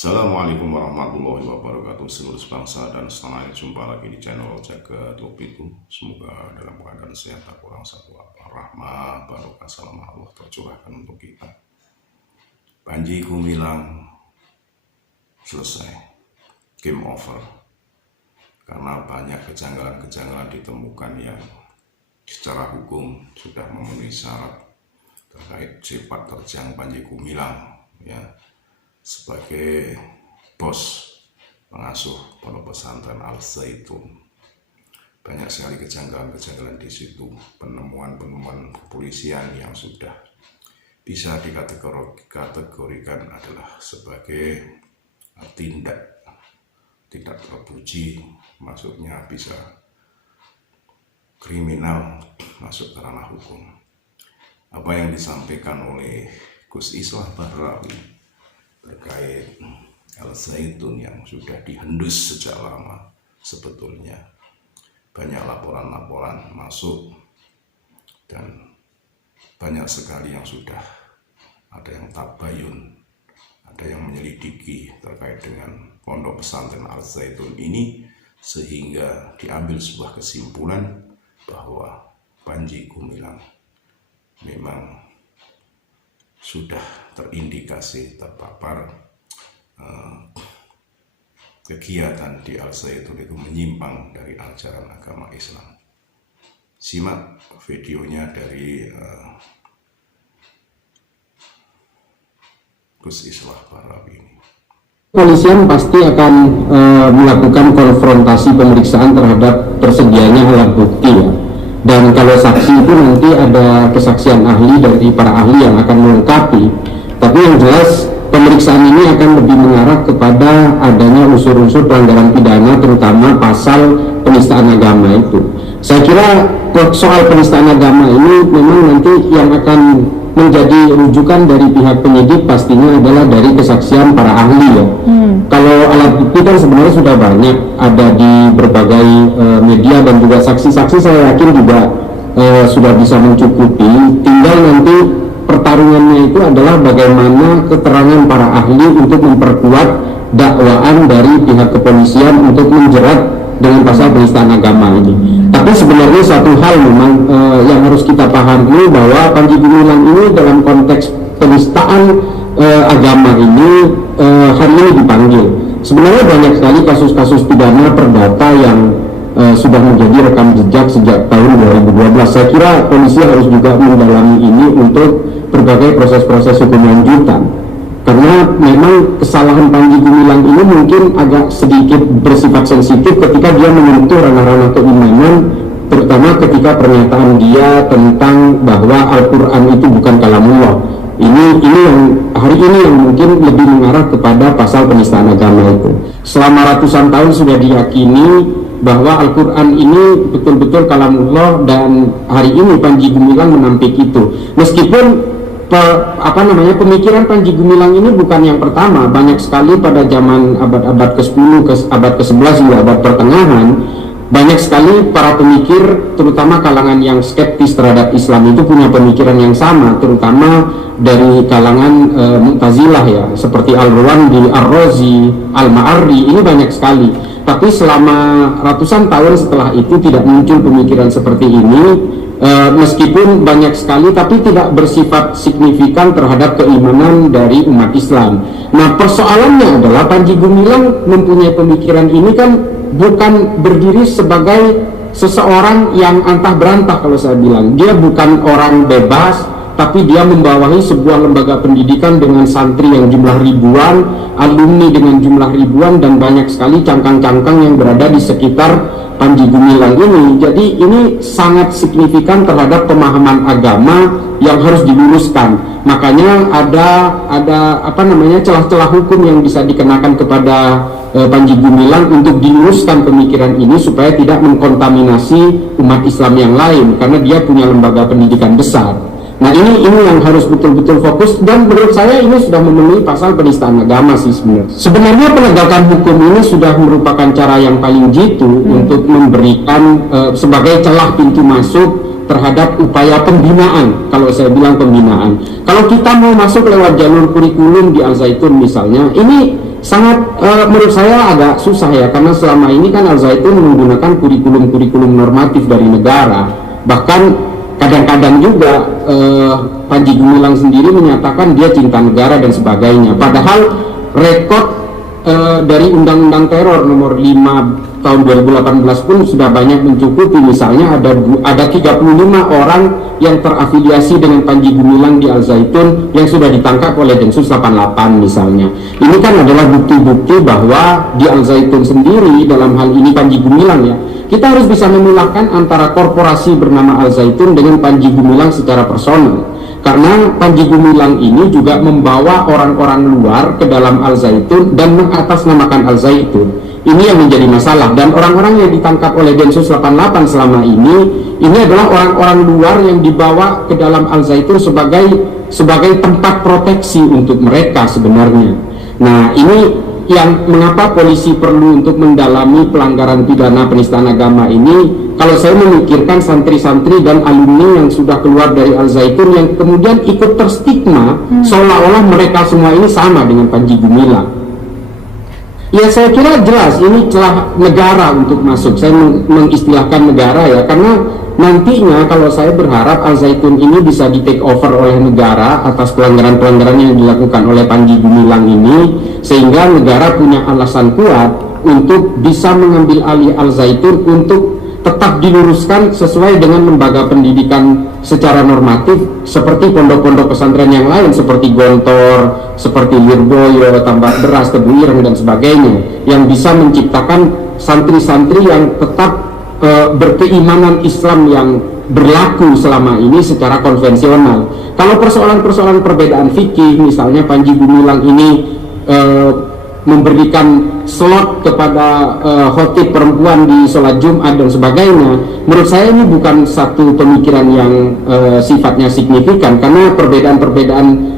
Assalamualaikum warahmatullahi wabarakatuh. Seluruh bangsa dan setanah air, jumpa lagi di channel Jagat Lopiku. Semoga dalam keadaan sehat, tak kurang satu apa, rahmat barokah salam Allah tercurahkan untuk kita. Panji Gumilang selesai, game over, karena banyak kejanggalan-kejanggalan ditemukan yang secara hukum sudah memenuhi syarat terkait sifat terjang Panji Gumilang, ya, sebagai bos pengasuh pondok pesantren Al Zaitun. Banyak sekali kejanggalan-kejanggalan di situ, penemuan-penemuan kepolisian yang sudah bisa dikategorikan adalah sebagai tindak tidak terpuji, maksudnya bisa kriminal, masuk ke ranah hukum. Apa yang disampaikan oleh Gus Islah Bahrawi terkait Al Zaitun yang sudah dihendus sejak lama, sebetulnya banyak laporan-laporan masuk dan banyak sekali yang sudah ada yang tabayun, ada yang menyelidiki terkait dengan pondok pesantren Al Zaitun ini, sehingga diambil sebuah kesimpulan bahwa Panji Gumilang memang sudah terindikasi terpapar kegiatan di Al Zaitun itu menyimpang dari ajaran agama Islam. Simak videonya dari Gus Islah Bahrawi ini. Polisian pasti akan melakukan konfrontasi pemeriksaan terhadap tersedianya alat bukti, ya. Dan kalau saksi itu nanti ada kesaksian ahli dari para ahli yang akan melengkapi. Tapi yang jelas pemeriksaan ini akan lebih mengarah kepada adanya unsur-unsur pelanggaran pidana, terutama pasal penistaan agama itu. Saya kira soal penistaan agama ini memang nanti yang akan menjadi rujukan dari pihak penyidik pastinya adalah dari kesaksian para ahli, ya. Kalau alat bukti kan sebenarnya sudah banyak ada di berbagai media, dan juga saksi-saksi saya yakin juga sudah bisa mencukupi. Tinggal nanti pertarungannya itu adalah bagaimana keterangan para ahli untuk memperkuat dakwaan dari pihak kepolisian untuk menjerat dengan pasal penistaan agama ini. Tapi sebenarnya satu hal memang yang harus kita pahami, bahwa Panji Gumilang ini dalam konteks penistaan agama ini hari ini dipanggil. Sebenarnya banyak sekali kasus-kasus pidana perdata yang sudah menjadi rekam jejak sejak tahun 2012. Saya kira polisi harus juga mendalami ini untuk berbagai proses-proses hukum lanjutan. Karena memang kesalahan Panji Gumilang ini mungkin agak sedikit bersifat sensitif ketika dia menyentuh ranah-ranah keimanan, terutama ketika pernyataan dia tentang bahwa Al-Quran itu bukan kalamullah. Ini yang hari ini yang mungkin lebih mengarah kepada pasal penistaan agama itu. Selama ratusan tahun sudah diyakini bahwa Al-Quran ini betul-betul kalamullah, dan hari ini Panji Gumilang menampik itu. Meskipun pemikiran Panji Gumilang ini bukan yang pertama, banyak sekali pada zaman abad ke-10, abad ke-11 hingga abad pertengahan, banyak sekali para pemikir, terutama kalangan yang skeptis terhadap Islam itu punya pemikiran yang sama, terutama dari kalangan Mu'tazilah, ya, seperti Al-Ruwandi, Ar-Razi, Al-Ma'arri, ini banyak sekali. Tapi selama ratusan tahun setelah itu tidak muncul pemikiran seperti ini, meskipun banyak sekali, tapi tidak bersifat signifikan terhadap keimanan dari umat Islam. Nah, persoalannya adalah Panji Gumilang mempunyai pemikiran ini kan bukan berdiri sebagai seseorang yang antah berantah. Kalau saya bilang, dia bukan orang bebas, tapi dia membawahi sebuah lembaga pendidikan dengan santri yang jumlah ribuan, alumni dengan jumlah ribuan, dan banyak sekali cangkang-cangkang yang berada di sekitar Panji Gumilang ini. Jadi ini sangat signifikan terhadap pemahaman agama yang harus diluruskan. Makanya ada celah-celah hukum yang bisa dikenakan kepada Panji Gumilang untuk diluruskan pemikiran ini supaya tidak mengkontaminasi umat Islam yang lain, karena dia punya lembaga pendidikan besar. Nah, ini yang harus betul-betul fokus, dan menurut saya ini sudah memenuhi pasal penistaan agama sih sebenarnya. Sebenarnya penegakan hukum ini sudah merupakan cara yang paling jitu untuk memberikan sebagai celah pintu masuk terhadap upaya pembinaan. Kalau saya bilang pembinaan, kalau kita mau masuk lewat jalur kurikulum di Al Zaitun misalnya, ini sangat menurut saya agak susah ya, karena selama ini kan Al Zaitun menggunakan kurikulum normatif dari negara. Bahkan kadang-kadang juga Panji Gumilang sendiri menyatakan dia cinta negara dan sebagainya, padahal rekod dari Undang-Undang Teror nomor 5 tahun 2018 pun sudah banyak mencukupi. Misalnya ada 35 orang yang terafiliasi dengan Panji Gumilang di Al Zaitun yang sudah ditangkap oleh Densus 88 misalnya. Ini kan adalah bukti-bukti bahwa di Al Zaitun sendiri, dalam hal ini Panji Gumilang ya, kita harus bisa memilahkan antara korporasi bernama Al Zaitun dengan Panji Gumilang secara personal. Karena Panji Gumilang ini juga membawa orang-orang luar ke dalam Al Zaitun dan mengatasnamakan Al Zaitun. Ini yang menjadi masalah, dan orang-orang yang ditangkap oleh Densus 88 selama ini adalah orang-orang luar yang dibawa ke dalam Al Zaitun sebagai tempat proteksi untuk mereka sebenarnya. Nah, ini yang mengapa polisi perlu untuk mendalami pelanggaran pidana penistaan agama ini. Kalau saya memikirkan santri-santri dan alumni yang sudah keluar dari Al Zaitun yang kemudian ikut terstigma seolah-olah mereka semua ini sama dengan Panji Gumilang. Ya, saya kira jelas ini celah negara untuk masuk. Saya mengistilahkan negara ya, karena nantinya kalau saya berharap Al Zaitun ini bisa di take over oleh negara atas pelanggaran-pelanggaran yang dilakukan oleh Panji Gumilang ini, sehingga negara punya alasan kuat untuk bisa mengambil alih Al Zaitun untuk tetap diluruskan sesuai dengan lembaga pendidikan secara normatif seperti pondok-pondok pesantren yang lain, seperti Gontor, seperti Lirboyo, Tambak Beras, Tebu Ireng dan sebagainya, yang bisa menciptakan santri-santri yang tetap berkeimanan Islam yang berlaku selama ini secara konvensional. Kalau persoalan-persoalan perbedaan fikih, misalnya Panji Gumilang ini memberikan slot kepada khotib perempuan di sholat Jumat dan sebagainya, menurut saya ini bukan satu pemikiran yang sifatnya signifikan, karena perbedaan-perbedaan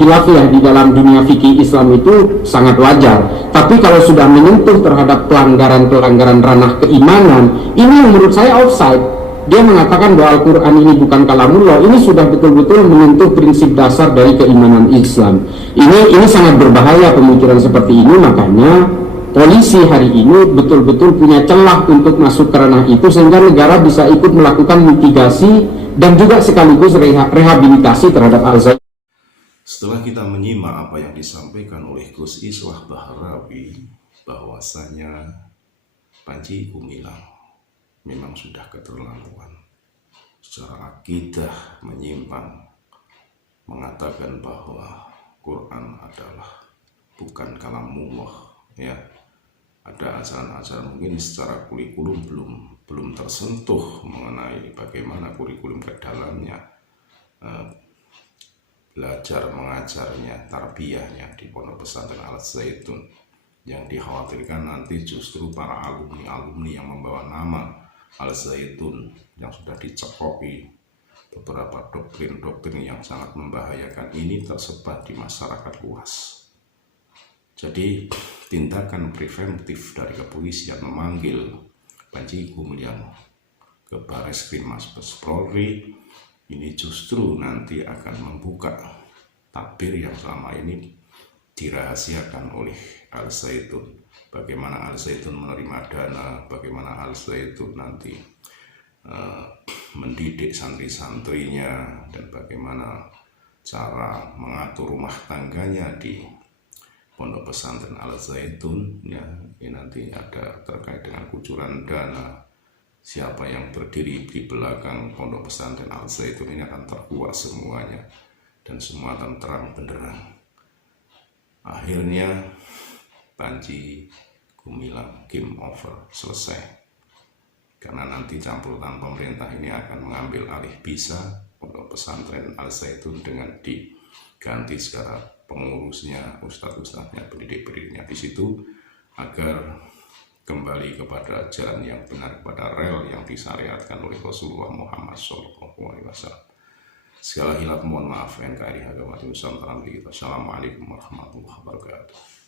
khilafiyah di dalam dunia fikih Islam itu sangat wajar. Tapi kalau sudah menyentuh terhadap pelanggaran-pelanggaran ranah keimanan, ini yang menurut saya offside. Dia mengatakan bahwa Al-Quran ini bukan kalamullah. Ini sudah betul-betul menyentuh prinsip dasar dari keimanan Islam. Ini sangat berbahaya pemikiran seperti ini. Makanya polisi hari ini betul-betul punya celah untuk masuk ke ranah itu, sehingga negara bisa ikut melakukan mitigasi dan juga sekaligus rehabilitasi terhadap Al-Zaitun. Setelah kita menyimak apa yang disampaikan oleh Gus Islah Bahrawi, bahwasanya Panji Gumilang memang sudah keterlaluan secara akidah, menyimpang, mengatakan bahwa Quran adalah bukan kalamullah ya. Ada ajaran-ajaran mungkin secara kurikulum belum tersentuh mengenai bagaimana kurikulum ke dalamnya, belajar mengajarnya, tarbiyahnya di pondok pesantren Al Zaitun. Yang dikhawatirkan nanti justru para alumni-alumni yang membawa nama Al Zaitun yang sudah dicekoki beberapa doktrin-doktrin yang sangat membahayakan ini tersebar di masyarakat luas. Jadi tindakan preventif dari kepolisian memanggil Panji Gumilang ke Bareskrim Mabes Polri ini justru nanti akan membuka tabir yang selama ini dirahasiakan oleh Al Zaitun. Bagaimana Al Zaitun menerima dana, bagaimana Al Zaitun nanti mendidik santri-santrinya, dan bagaimana cara mengatur rumah tangganya di pondok pesantren Al Zaitun ya. Ini nanti ada terkait dengan kucuran dana, siapa yang berdiri di belakang pondok pesantren Al Zaitun ini akan terkuak semuanya, dan semua akan terang benderang. Akhirnya Panji Gumilang game over, selesai. Karena nanti campur tangan pemerintah ini akan mengambil alih bisa pondok pesantren Al Zaitun dengan diganti secara pengurusnya, ustadz-ustadznya, pendidik-pendidiknya di situ, agar kembali kepada jalan yang benar, pada rel yang disyariatkan oleh Rasulullah Muhammad SAW. Segala hilaf mohon maaf, NKRI Agama Islam. Assalamualaikum warahmatullahi wabarakatuh.